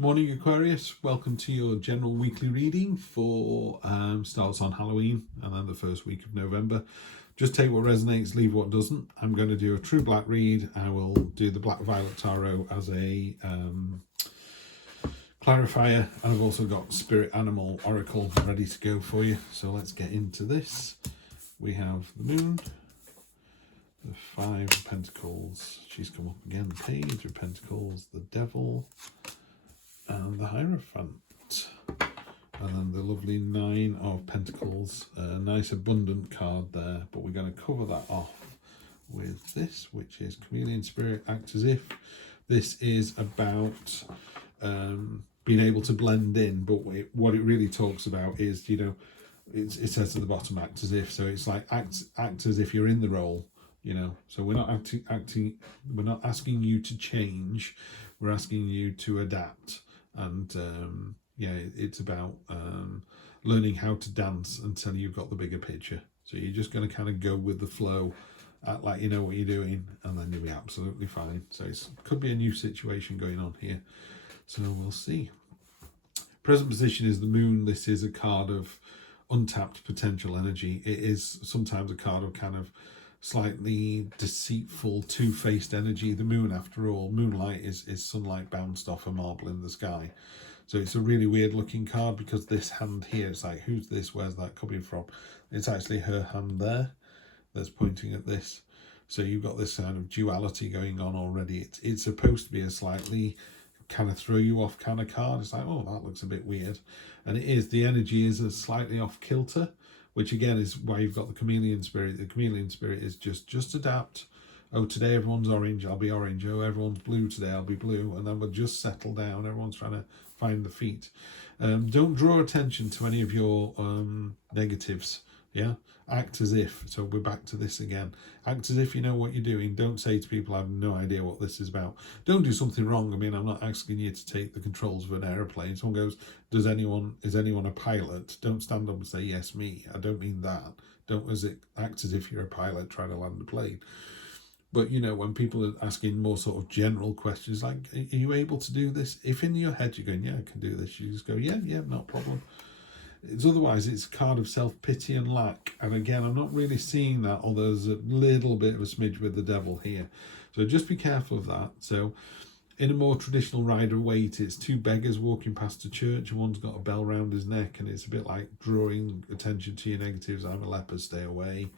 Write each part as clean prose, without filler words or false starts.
Morning Aquarius, welcome to your general weekly reading for starts on Halloween and then the first week of November. Just take what resonates, leave what doesn't. I'm going to do a True Black read. I will do the Black Violet Tarot as a clarifier, and I've also got Spirit Animal Oracle ready to go for you. So let's get into this. We have the Moon, the Five of Pentacles, she's come up again, the Page of Pentacles, the Devil, and the Hierophant, and then the lovely Nine of Pentacles. A nice abundant card there, but we're going to cover that off with this, which is Chameleon Spirit, Act As If. This is about being able to blend in, but what it really talks about is, you know, it says at the bottom, act as if. So it's like act as if you're in the role, you know. So we're not we're not asking you to change, we're asking you to adapt. And yeah, it's about learning how to dance until you've got the bigger picture. So you're just going to kind of go with the flow, act like you know what you're doing, and then you'll be absolutely fine. So it could be a new situation going on here. So we'll see. Present position is the Moon. This is a card of untapped potential energy. It is sometimes a card of kind of slightly deceitful, two-faced energy. The Moon, after all, moonlight is sunlight bounced off a marble in the sky. So it's a really weird looking card, because this hand here, it's like, who's this, where's that coming from? It's actually her hand there that's pointing at this. So you've got this kind of duality going on already. It's supposed to be a slightly kind of throw you off kind of card. It's like, oh, that looks a bit weird. And it is, the energy is a slightly off kilter, which again is why you've got the Chameleon Spirit. The Chameleon Spirit is just adapt. Oh, today everyone's orange, I'll be orange. Oh, everyone's blue today, I'll be blue. And then we'll just settle down. Everyone's trying to find the feet. Don't draw attention to any of your negatives. Yeah, act as if. So we're back to this again. Act as if you know what you're doing. Don't say to people, I have no idea what this is about. Don't do something wrong. I mean, I'm not asking you to take the controls of an aeroplane. Someone goes, is anyone a pilot? Don't stand up and say, yes, me. I don't mean that. Don't act as if you're a pilot trying to land a plane. But, you know, when people are asking more sort of general questions, like, are you able to do this? If in your head you're going, yeah, I can do this, you just go, yeah, no problem. Otherwise, it's a card of self-pity and lack. And again, I'm not really seeing that, although there's a little bit of a smidge with the Devil here. So just be careful of that. So in a more traditional Rider-Waite, it's two beggars walking past a church, and one's got a bell round his neck, and it's a bit like drawing attention to your negatives. I'm a leper, stay away.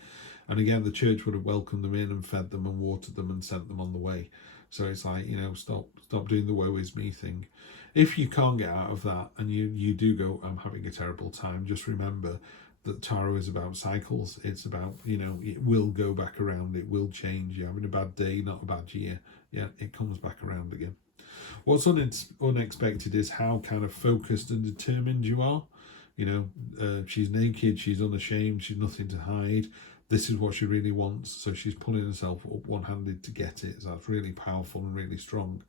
And again, the church would have welcomed them in and fed them and watered them and sent them on the way. So it's like, you know, stop doing the woe is me thing. If you can't get out of that and you do go, I'm having a terrible time, just remember that tarot is about cycles. It's about, you know, it will go back around. It will change. You're having a bad day, not a bad year. Yeah, it comes back around again. What's unexpected is how kind of focused and determined you are. You know, she's naked, she's unashamed, she's nothing to hide. This is what she really wants. So she's pulling herself up one-handed to get it. So that's really powerful and really strong.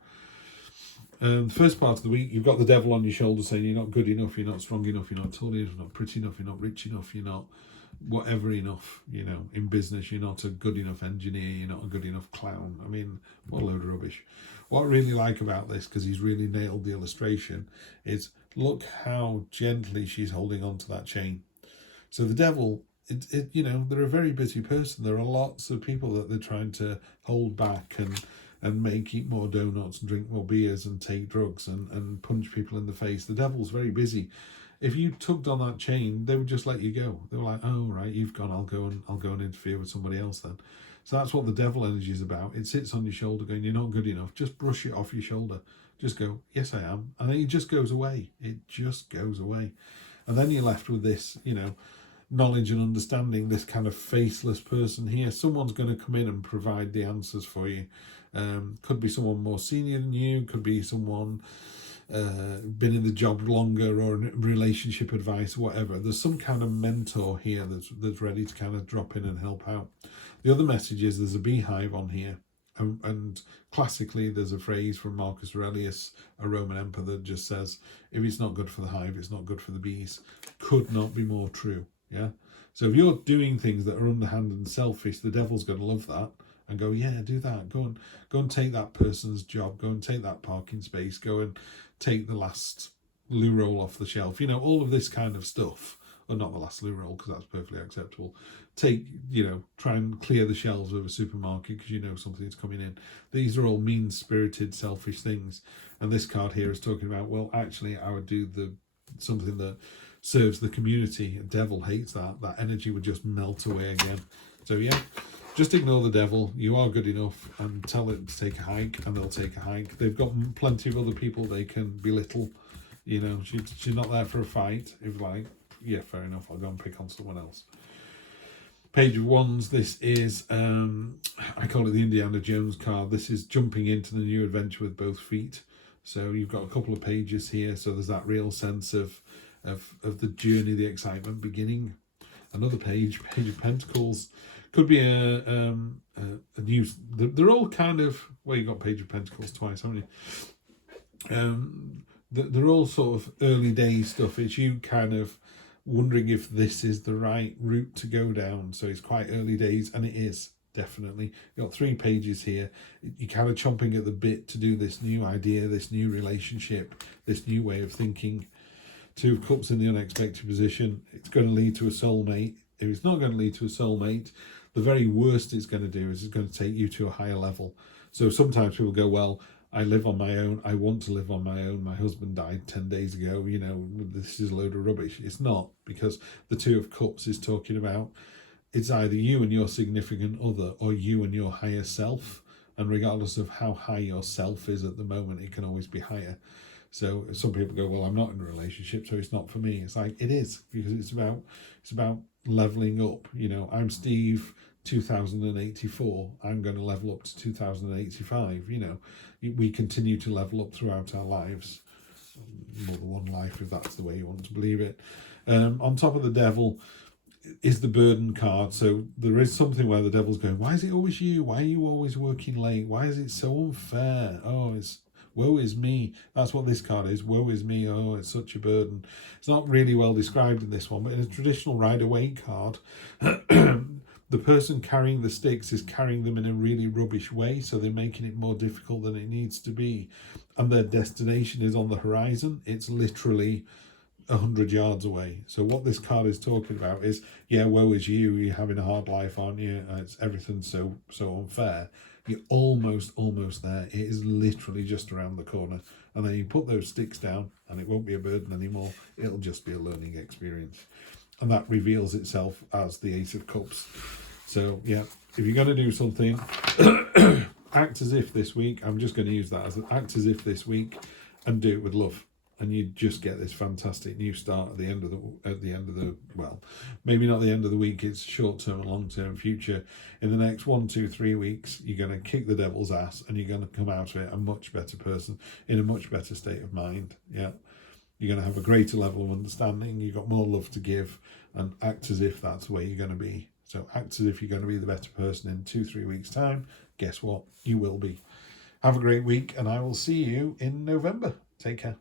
The first part of the week, you've got the Devil on your shoulder saying you're not good enough, you're not strong enough, you're not tall enough, you're not pretty enough, you're not rich enough, you're not whatever enough. You know, in business, you're not a good enough engineer, you're not a good enough clown. I mean, what a load of rubbish. What I really like about this, because he's really nailed the illustration, is look how gently she's holding on to that chain. So the Devil, you know, they're a very busy person. There are lots of people that they're trying to hold back and make eat more donuts and drink more beers and take drugs and punch people in the face. The Devil's very busy. If you tugged on that chain, they would just let you go. They were like, oh, right, you've gone, I'll go and interfere with somebody else then. So that's what the Devil energy is about. It sits on your shoulder going, you're not good enough. Just brush it off your shoulder. Just go, yes, I am. And then it just goes away. It just goes away. And then you're left with this, you know, knowledge and understanding, this kind of faceless person here. Someone's going to come in and provide the answers for you. Could be someone more senior than you, could be someone been in the job longer, or relationship advice, whatever. There's some kind of mentor here that's ready to kind of drop in and help out. The other message is there's a beehive on here, and classically there's a phrase from Marcus Aurelius, a Roman emperor, that just says, if it's not good for the hive, it's not good for the bees. Could not be more true. Yeah. So if you're doing things that are underhand and selfish, the Devil's going to love that. and go, yeah, do that. Go and take that person's job. Go and take that parking space. Go and take the last loo roll off the shelf. You know, all of this kind of stuff. Or not the last loo roll, because that's perfectly acceptable. Try and clear the shelves of a supermarket because you know something's coming in. These are all mean-spirited, selfish things. And this card here is talking about, well, actually, I would do something that serves the community. A devil hates that. That energy would just melt away again. So yeah, just ignore the devil. You are good enough, and tell it to take a hike, and they'll take a hike. They've got plenty of other people they can belittle. You know, she's not there for a fight. If like, yeah, fair enough, I'll go and pick on someone else. Page of Wands, this is, I call it the Indiana Jones card. This is jumping into the new adventure with both feet. So you've got a couple of pages here. So there's that real sense of the journey, the excitement beginning. Another page of Pentacles. Could be a new, they're all kind of, well, you've got Page of Pentacles twice, haven't you? They're all sort of early days stuff. It's you kind of wondering if this is the right route to go down. So it's quite early days, and it is, definitely. You've got 3 pages here. You're kind of chomping at the bit to do this new idea, this new relationship, this new way of thinking. 2 of Cups in the unexpected position. It's going to lead to a soulmate. If it's not going to lead to a soulmate, the very worst it's going to do is it's going to take you to a higher level. So sometimes people go, well, I live on my own. I want to live on my own. My husband died 10 days ago. You know, this is a load of rubbish. It's not, because the 2 of Cups is talking about it's either you and your significant other or you and your higher self. And regardless of how high your self is at the moment, it can always be higher. So some people go, well, I'm not in a relationship, so it's not for me. It's like, it is, because it's about leveling up. You know, I'm Steve 2084. I'm going to level up to 2085. You know, we continue to level up throughout our lives. More than one life, if that's the way you want to believe it. On top of the devil is the burden card. So there is something where the devil's going, why is it always you? Why are you always working late? Why is it so unfair? Oh, it's woe is me. That's what this card is. Woe is me. Oh, it's such a burden. It's not really well described in this one, but in a traditional Rider-Waite card, the person carrying the sticks is carrying them in a really rubbish way, so they're making it more difficult than it needs to be. And their destination is on the horizon. It's literally 100 yards away. So what this card is talking about is, yeah, woe is you. You're having a hard life, aren't you? It's everything's so unfair. You're almost there. It is literally just around the corner. And then you put those sticks down, and it won't be a burden anymore. It'll just be a learning experience. And that reveals itself as the Ace of Cups. So, yeah, if you're going to do something, act as if this week, I'm just going to use that as act as if this week, and do it with love. And you just get this fantastic new start at the end of the well, maybe not the end of the week, it's short-term and long-term future. In the next 1, 2, 3 weeks, you're going to kick the devil's ass, and you're going to come out of it a much better person, in a much better state of mind. Yeah. You're going to have a greater level of understanding. You've got more love to give, and act as if that's where you're going to be. So act as if you're going to be the better person in 2, 3 weeks' time. Guess what? You will be. Have a great week, and I will see you in November. Take care.